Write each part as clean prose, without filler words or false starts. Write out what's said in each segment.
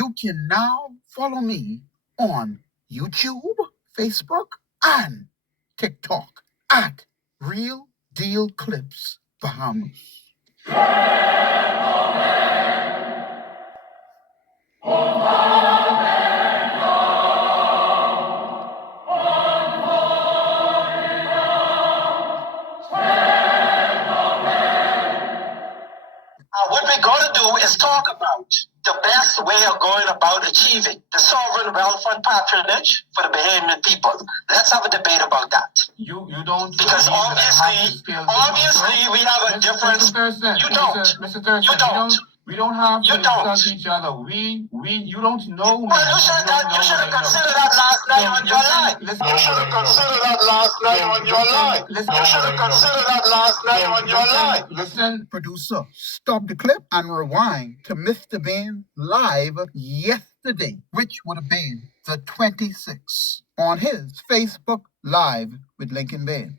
You can now follow me on YouTube, Facebook, and TikTok at Real Deal Clips Bahamas. What we're going to do is talk about the best way of going about achieving the sovereign wealth fund patronage for the Bahamian people. Let's have a debate about that. You don't, because obviously we have a difference. You don't. Mr. Thurston, You don't. We don't have to insult each other. You don't know me. Well, you should have considered that last night on your line. You should have considered that last night on your line. You should have considered that last night on your line. Listen. Producer, stop the clip and rewind to Mr. Bain live yesterday, which would have been the 26th on his Facebook Live with Lincoln Bain.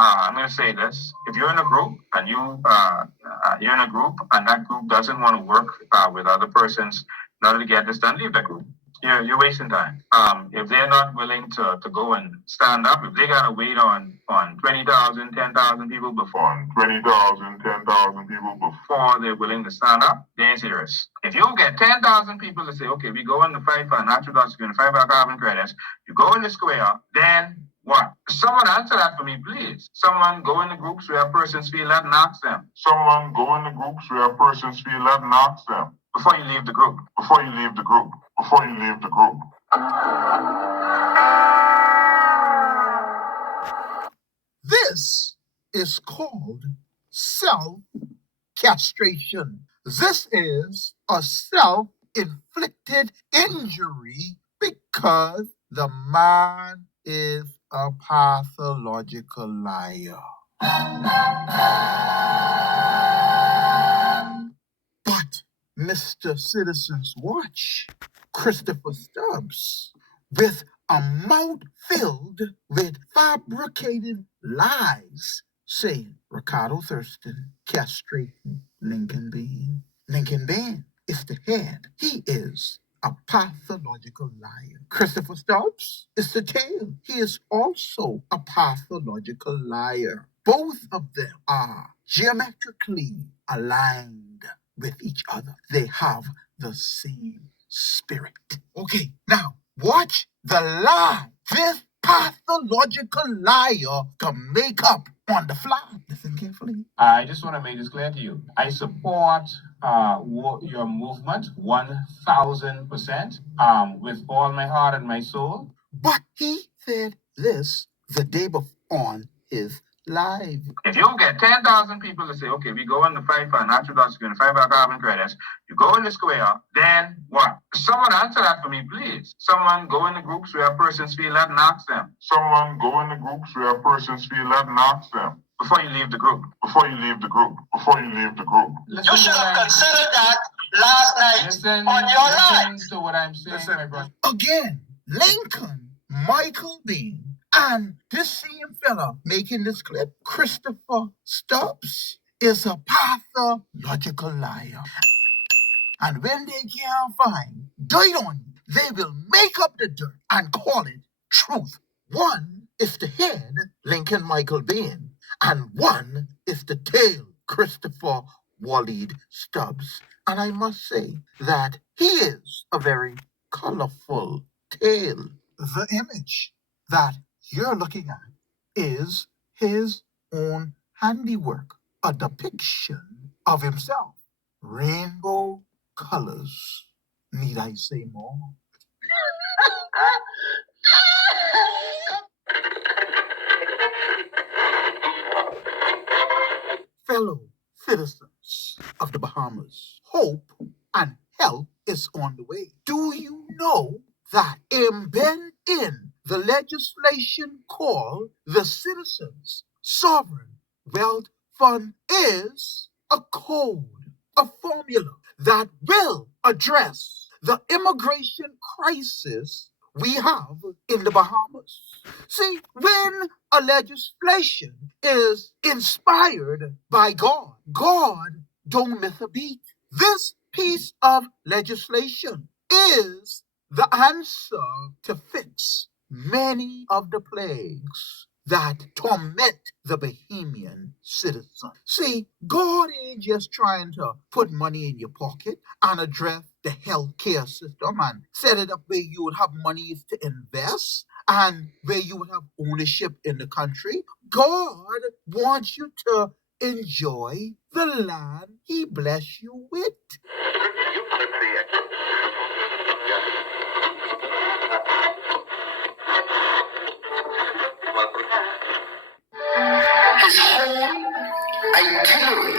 I'm going to say this. If you're in a group and you're in a group and that group doesn't want to work with other persons in order to get this done, leave that group. You're wasting time. If they're not willing to go and stand up, if they got to wait on 20,000, 10,000 people before they're willing to stand up, they ain't serious. If you get 10,000 people to say, okay, we go in the fight for natural gas, we're going to fight for carbon credits, you go in the square, then what? Someone answer that for me, please. Someone go in the groups where persons feel that and ask them. Someone go in the groups where persons feel that and ask them. Before you leave the group. Before you leave the group. Before you leave the group. This is called self-castration. This is a self-inflicted injury because the man is a pathological liar. But Mr. Citizens Watch, Christopher Stubbs, with a mouth filled with fabricated lies, saying Ricardo Thurston castrating Lincoln Bain. Lincoln Bain is the head. He is a pathological liar. Christopher Stubbs is the tail. He is also a pathological liar. Both of them are geometrically aligned with each other. They have the same spirit. Okay, now watch the lie this pathological liar can make up on the fly. Listen carefully. I just want to make this clear to you. I support your movement 1,000% with all my heart and my soul. But he said this the day before on his live. If you get 10,000 people to say, okay, we go in the fight for natural gas, we're going to fight for carbon credits, you go in the square, then what? Someone answer that for me, please. Someone go in the groups where persons feel that and ask them. Someone go in the groups where persons feel that and ask them. Before you leave the group. Before you leave the group. Before you leave the group. You should have considered that last night on your line. Listen to what I'm saying, my brother. Again, Lincoln, Michael Bain, and this same fella making this clip, Christopher Stubbs, is a pathological liar. And when they can't find dirt on you, they will make up the dirt and call it truth. One is the head, Lincoln Michael Bain, and one is the tail, Christopher Waleed Stubbs. And I must say that he is a very colorful tail. The image that you're looking at is his own handiwork, a depiction of himself. Rainbow colors. Need I say more? Fellow citizens of the Bahamas, hope and help is on the way. Do you know that embedded in the legislation called the Citizens Sovereign Wealth Fund is a code, a formula that will address the immigration crisis we have in the Bahamas. See, when a legislation is inspired by God, God don't miss a beat. This piece of legislation is the answer to fix many of the plagues that torment the Bahamian citizen. See, God ain't just trying to put money in your pocket and address the healthcare system and set it up where you would have monies to invest and where you would have ownership in the country. God wants you to enjoy the land He bless you with. His whole itinerary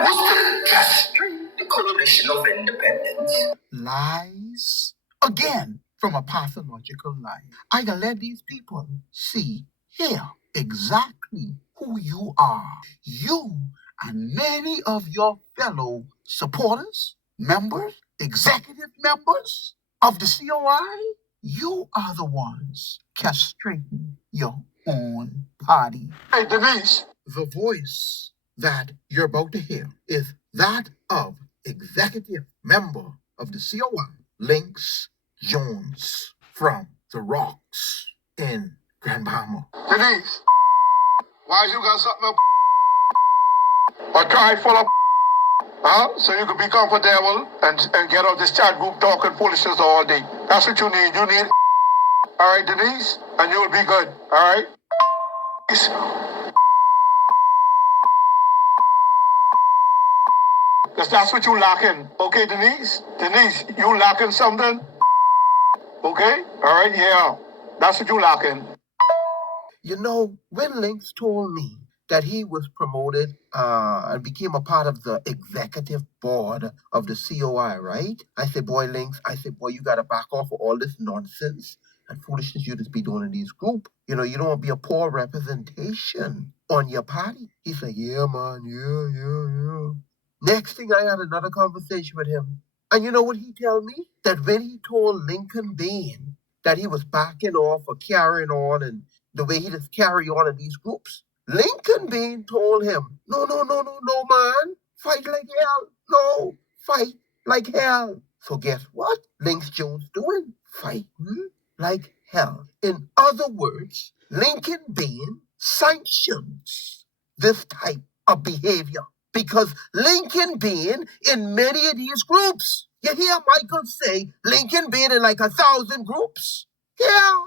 was to castrate the coalition of independence. Lies again from a pathological lie. I can let these people see here exactly who you are. You and many of your fellow supporters, members, executive members of the COI, you are the ones castrating your own party. Hey, Denise. The voice that you're about to hear is that of executive member of the COI, Lynx Jones, from the Rocks in Grand Bahama. Denise, why you got something up? Or try full of so you can be comfortable and get out this chat group talking foolishness all day. That's what you need. You need all right, Denise, and you'll be good. All right? Because that's what you lacking. Okay, Denise? Denise, you lacking something? Okay? All right, yeah. That's what you lacking. You know, when Lynx told me that he was promoted and became a part of the executive board of the COI, right? I said, boy, Lynx, you got to back off of all this nonsense and foolishness you just be doing in these groups. You know, you don't want to be a poor representation on your party. He said, yeah, man, yeah. Next thing, I had another conversation with him. And you know what he told me? That when he told Lincoln Bain that he was backing off or carrying on and the way he just carry on in these groups, Lincoln Bain told him, no, man. Fight like hell. No, fight like hell. So guess what? Lynx Jones doing? Fighting like hell. In other words, Lincoln Bain sanctions this type of behavior because Lincoln Bain in many of these groups. You hear Michael say Lincoln Bain in like 1,000 groups? Yeah.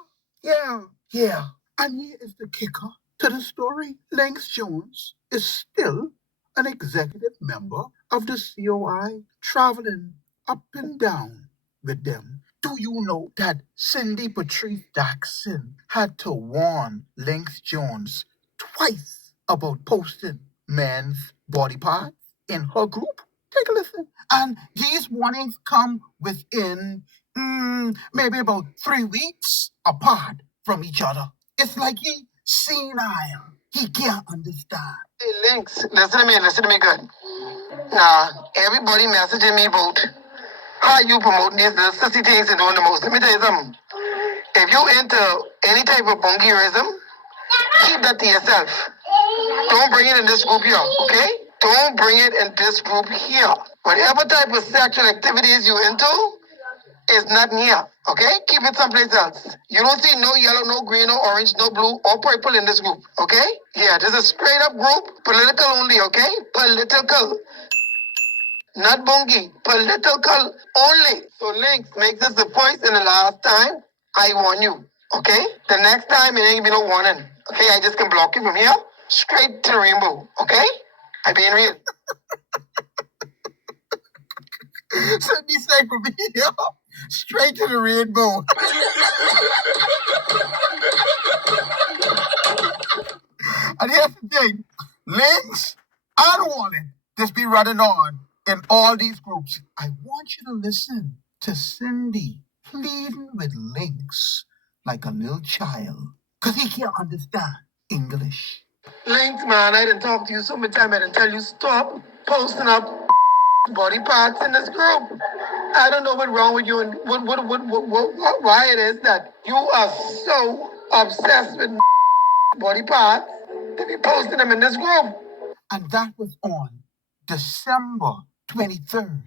And here is the kicker to the story. Lynx Jones is still an executive member of the COI, traveling up and down with them. Do you know that Cindy Patrice Jackson had to warn Lynx Jones twice about posting men's body parts in her group? Take a listen. And these warnings come within maybe about 3 weeks apart from each other. It's like he senile. He can't understand. Hey, Lynx, listen to me good. Everybody messaging me about how you promoting these little sissy things and doing the most. Let me tell you something. If you into any type of bungierism, keep that to yourself. Don't bring it in this group here, okay? Don't bring it in this group here. Whatever type of sexual activities you into is not here, okay? Keep it someplace else. You don't see no yellow, no green, no orange, no blue, or purple in this group, okay? Yeah, this is a straight up group, political only, okay? Political. Not bungie, political only. So Lynx, make this the first and the last time I warn you, okay? The next time it ain't be no warning, okay? I just can block you from here straight to the rainbow, okay? I being real. So be safe from here straight to the rainbow. And here's the thing, Lynx, I don't want it. Just be running on in all these groups. I want you to listen to Cindy pleading with Lynx like a little child because he can't understand English. Lynx, man, I didn't talk to you so many times. I didn't tell you stop posting up body parts in this group. I don't know what's wrong with you and why it is that you are so obsessed with body parts that you're posting them in this group. And that was on December 23rd,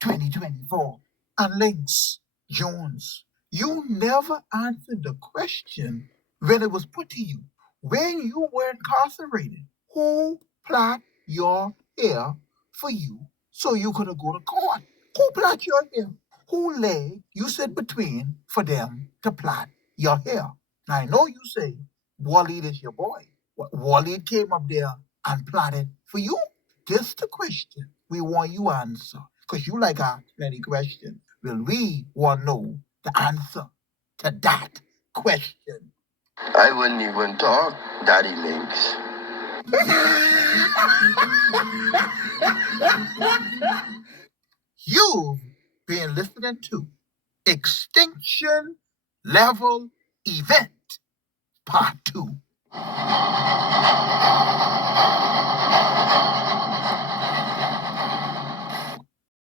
2024. And Links Jones, you never answered the question when it was put to you. When you were incarcerated, who plait your hair for you so you could go to court? Who plait your hair? Who lay you sit between for them to plait your hair? Now I know you say Waleed is your boy. Waleed came up there and plotted for you? This the question we want you to answer. Because you like ask many questions. Well, we want to know the answer to that question. I wouldn't even talk, Daddy Links. You've been listening to Extinction Level Event Part 2.